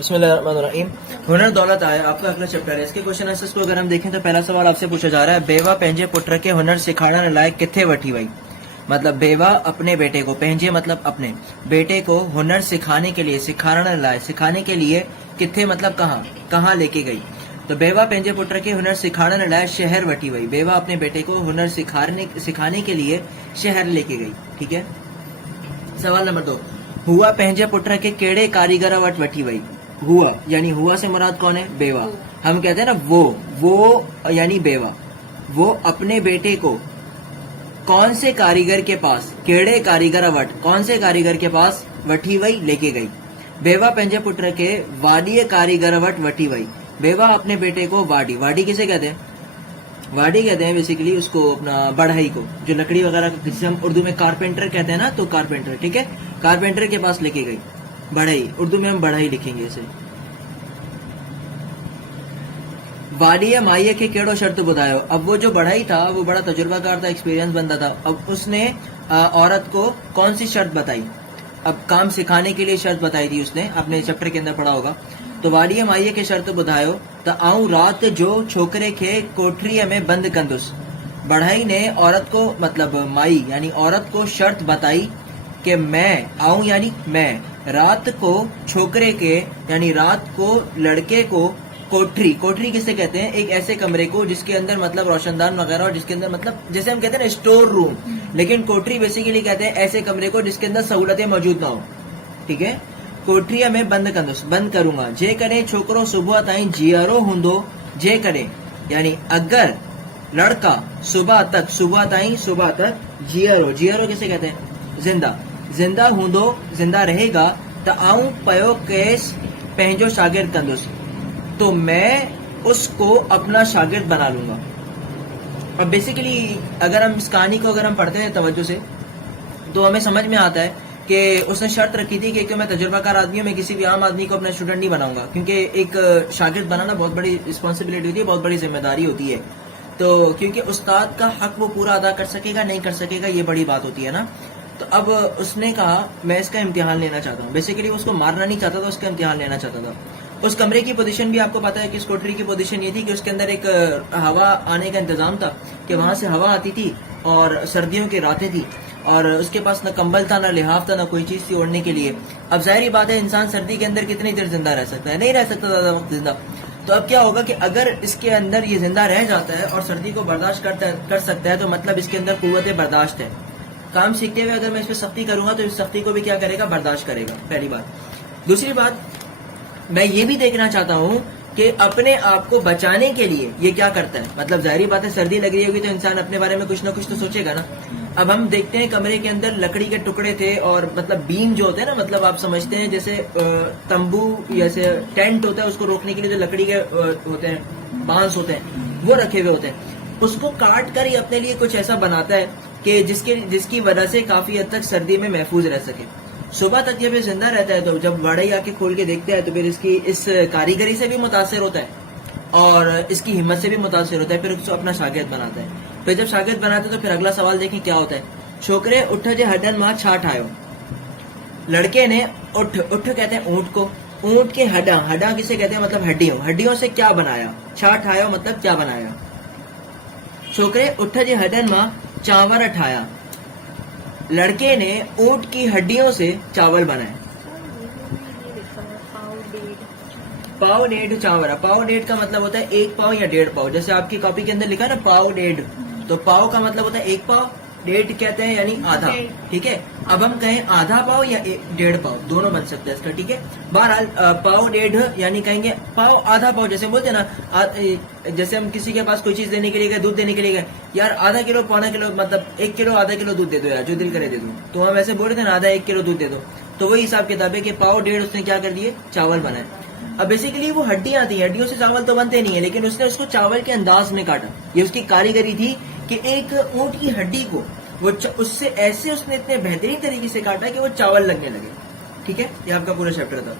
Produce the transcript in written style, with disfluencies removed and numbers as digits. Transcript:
بسم اللہ الرحمن الرحیم. ہنر دولت آیا آپ کا اگلا چیپٹر ہے. اس کے کوشچن آنسرز کو اگر ہم دیکھیں تو پہلا سوال آپ سے پوچھا جا رہا ہے بیوہ پنجے پٹر کے ہنر سکھانا لائق کتھے وٹھی وئی. مطلب بیوہ اپنے بیٹے کو، پنجے مطلب اپنے بیٹے کو ہنر سکھانے کے لیے، سکھانا لائق سکھانے کے لیے کتھے مطلب کہاں لے کے گئی. تو بیوہ پنجے پٹر کے ہنر سکھانا لائق شہر وٹھی وئی. بیوہ اپنے بیٹے کو ہنر سکھانے کے لیے شہر لے کے گئی. ٹھیک ہے. سوال نمبر 2، ہوا پنجے پٹر کے کیڑے کاریگر وٹ وٹھی وئی. ہوا یعنی ہوا سے مراد کون ہے؟ بیوہ. ہم کہتے ہیں نا وہ یعنی بیوہ، وہ اپنے بیٹے کو کون سے کاریگر کے پاس، کیڑے کاریگر وٹ، کون سے کاریگر کے پاس وٹھی وئی لے کے گئی. بیوہ پنجے پٹر کے واڈی کاریگر وٹ وٹھی وئی. بیوہ اپنے بیٹے کو واڈی کسے کہتے ہیں؟ واڈی کہتے ہیں بیسیکلی اس کو اپنا بڑھئی کو، جو لکڑی وغیرہ جسے ہم اردو میں کارپینٹر کہتے ہیں نا، تو کارپینٹر. ٹھیک ہے، کارپینٹر کے پاس لے کے گئی. بڑھئی اردو میں ہم بڑھئی لکھیں گے اسے. واڈی مائیے کے کیڑو شرط بدایو. اب وہ جو بڑھئی تھا وہ بڑا تجربہ کار تھا، ایکسپیرینس بندہ تھا. اب اس نے عورت کو کون سی شرط بتائی؟ اب کام سکھانے کے لیے شرط بتائی تھی اس نے، اپنے چیپٹر کے اندر پڑھا ہوگا. تو واڈی مائیے کے شرط بدایو تو آؤں رات جو چھوکرے کے کوٹری میں بند کندس. بڑھئی نے عورت کو، مطلب مائی یعنی عورت کو شرط بتائی کہ میں آؤں یعنی میں رات کو چھوکرے کے یعنی رات کو لڑکے کو کوٹری کسے کہتے ہیں؟ ایک ایسے کمرے کو جس کے اندر مطلب روشن دان وغیرہ، اور جس کے اندر مطلب جیسے ہم کہتے ہیں نا اسٹور روم، لیکن کوٹری بیسیکلی کہتے ہیں ایسے کمرے کو جس کے اندر سہولتیں موجود نہ ہو. ٹھیک ہے. کوٹری میں بند کروں گا. جے کرے چھوکرو صبح تائیں جیارو ہندو. جے کرے یعنی اگر لڑکا صبح تک جیارو کسے کہتے ہیں؟ زندہ ہندو، زندہ رہے گا. تو آؤں پیو کیس پہنجو شاگرد کندس، تو میں اس کو اپنا شاگرد بنا لوں گا. اب بیسیکلی اگر ہم اس کہانی کو اگر ہم پڑھتے ہیں توجہ سے تو ہمیں سمجھ میں آتا ہے کہ اس نے شرط رکھی تھی کہ میں تجربہ کار آدمی ہوں، میں کسی بھی عام آدمی کو اپنا اسٹوڈنٹ نہیں بناؤں گا، کیونکہ ایک شاگرد بنانا بہت بڑی رسپانسبلٹی ہوتی ہے، بہت بڑی ذمہ داری ہوتی ہے. تو کیونکہ استاد کا حق وہ پورا ادا کر سکے گا نہیں کر سکے گا، یہ بڑی بات ہوتی ہے نا. تو اب اس نے کہا میں اس کا امتحان لینا چاہتا ہوں. بیسیکلی اس کو مارنا نہیں چاہتا تھا، اس کا امتحان لینا چاہتا تھا. اس کمرے کی پوزیشن بھی آپ کو پتا ہے کہ اس کوٹری کی پوزیشن یہ تھی کہ اس کے اندر ایک ہوا آنے کا انتظام تھا، کہ وہاں سے ہوا آتی تھی، اور سردیوں کی راتیں تھی، اور اس کے پاس نہ کمبل تھا، نہ لحاف تھا، نہ کوئی چیز تھی اوڑھنے کے لیے. اب ظاہری بات ہے انسان سردی کے اندر کتنی دیر زندہ رہ سکتا ہے؟ نہیں رہ سکتا زیادہ وقت زندہ. تو اب کیا ہوگا کہ اگر اس کے اندر یہ زندہ رہ جاتا ہے اور سردی کو برداشت کر سکتا ہے، تو مطلب اس کے اندر قوت برداشت ہے. کام سیکھتے ہوئے اگر میں اس پہ سختی کروں گا تو اس سختی کو بھی کیا کرے گا؟ برداشت کرے گا. پہلی بات. دوسری بات، میں یہ بھی دیکھنا چاہتا ہوں کہ اپنے آپ کو بچانے کے لیے یہ کیا کرتا ہے. مطلب ظاہری بات ہے سردی لگ رہی ہوگی تو انسان اپنے بارے میں کچھ نہ کچھ تو سوچے گا نا. اب ہم دیکھتے ہیں کمرے کے اندر لکڑی کے ٹکڑے تھے، اور مطلب بیم جو ہوتے ہیں نا، مطلب آپ سمجھتے ہیں جیسے تمبو جیسے ٹینٹ ہوتا ہے، اس کو روکنے کے لیے جو لکڑی کے ہوتے ہیں، بانس ہوتے ہیں، وہ رکھے ہوئے ہوتے ہیں. اس کو کاٹ کر ہی اپنے لیے کچھ ایسا بناتا ہے کہ جس کی وجہ سے کافی حد تک سردی میں محفوظ رہ سکے. صبح تک جب یہ زندہ رہتا ہے تو جب بڑھئی آ کے کھول کے دیکھتا ہے تو پھر اس کاریگری سے بھی متاثر ہوتا ہے اور اس کی ہمت سے بھی متاثر ہوتا ہے. پھر اس کو اپنا شاگرد بناتا ہے. پھر جب شاگرد بناتا ہے تو پھر اگلا سوال دیکھیں کیا ہوتا ہے. چھوکرے اٹھ جے ہڈن ماں چھاٹ آئو. لڑکے نے اٹھ کہتے ہیں اونٹ کو. اونٹ کے ہڈاں کسے کہتے ہیں؟ مطلب ہڈیوں سے کیا بنایا؟ چھاٹ آئو مطلب کیا بنایا. چھوکرے اٹھ جے ہڈن ماں چاور اٹھایا. لڑکے نے اونٹ کی ہڈیوں سے چاول بنائے. پاؤ ڈیڑھ چاور. پاؤ ڈیڑھ کا مطلب ہوتا ہے ایک پاؤ یا 1.5 پاؤ. جیسے آپ کی کاپی کے اندر لکھا ہے نا پاؤ ڈیڑھ، تو پاؤ کا مطلب ہوتا ہے 1 پاؤ، ڈیڑھ کہتے ہیں یعنی آدھا. ٹھیک ہے. اب ہم کہیں آدھا پاؤ یا 1.5 پاؤ، دونوں بن سکتے ہیں اس کا. ٹھیک ہے. بہرحال پاؤ ڈیڑھ یعنی کہیں گے پاؤ آدھا پاؤ. جیسے بولتے ہیں نا، جیسے ہم کسی کے پاس کوئی چیز لینے کے لیے گئے، دودھ دینے کے لیے گئے، یار آدھا کلو پونا کلو، مطلب 1 کلو آدھا کلو دودھ دے دو یار، جو دل کرے دے دو. تو ہم ایسے بول رہے تھے نا آدھا 1 کلو دودھ دے دو. تو وہی حساب کتاب ہے کہ پاؤ ڈیڑھ اس نے کیا کر دیے؟ چاول بنائے. اب بیسیکلی وہ ہڈیاں تھیں، ہڈیوں سے چاول تو بنتے نہیں ہیں، لیکن اس نے اس کو چاول کے انداز میں کاٹا. یہ اس کی کاریگری تھی کہ ایک اونٹ کی ہڈی کو وہ اس سے ایسے اس نے اتنے بہترین طریقے سے کاٹا کہ وہ چاول لگنے لگے. ٹھیک ہے. یہ آپ کا پورا چیپٹر تھا.